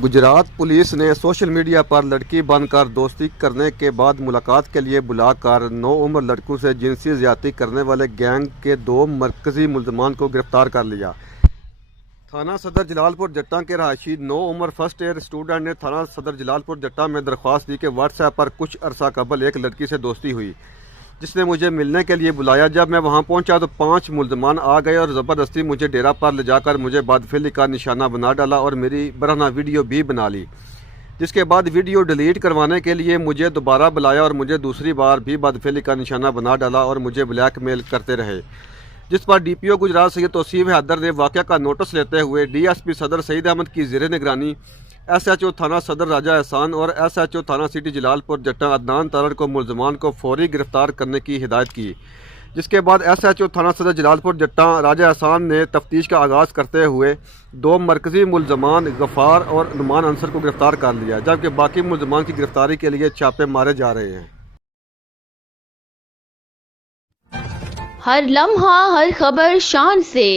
Gujarat police ने social media पर लड़की बनकर दोस्ती करने के बाद मुलाकात के लिए बुलाकर 9 उम्र लड़कों से जिनसी ज़्यादती करने वाले गैंग के 2 मरकजी मुल्ज़मान को गिरफ्तार कर लिया। थाना सदर जलालपुर जट्टा के रहायशी 9 उम्र फर्स्ट ईयर स्टूडेंट ने थाना सदर जलालपुर जट्टा में दरख्वास्त दी कि व्हाट्सएप पर कुछ अरसा कबल एक लड़की से दोस्ती हुई, जिसने मुझे मिलने के लिए बुलाया। जब मैं वहां पहुंचा तो 5 मुल्ज़मान आ गए और ज़बरदस्ती मुझे डेरा पर ले जाकर मुझे बदफिली का निशाना बना डाला और मेरी बरहना वीडियो भी बना ली। जिसके बाद वीडियो डिलीट करवाने के लिए मुझे दोबारा बुलाया और मुझे दूसरी बार भी बदफिली का निशाना बना डाला और मुझे ब्लैकमेल करते रहे, जिस पर DPO गुजरात सैयद तौसीफ हैदर ने वाक़या का नोटिस लेते हुए DSP सदर सईद अहमद की ज़ेरे निगरानी SHO थाना सदर राजा एहसान और SHO थाना सिटी जलालपुर जट्टा अदनान तारड़ को मुल्ज़मान को फौरी गिरफ्तार करने की हिदायत की। जिसके बाद SHO थाना सदर जलालपुर जट्टा राजा एहसान ने तफ्तीश का आगाज़ करते हुए 2 मरकजी मुल्ज़मान गफ़ार और नुमान अंसर को गिरफ्तार कर लिया, जबकि बाकी मुल्ज़मान की गिरफ्तारी के लिए छापे मारे जा रहे हैं। हर लम्हा हर खबर शान से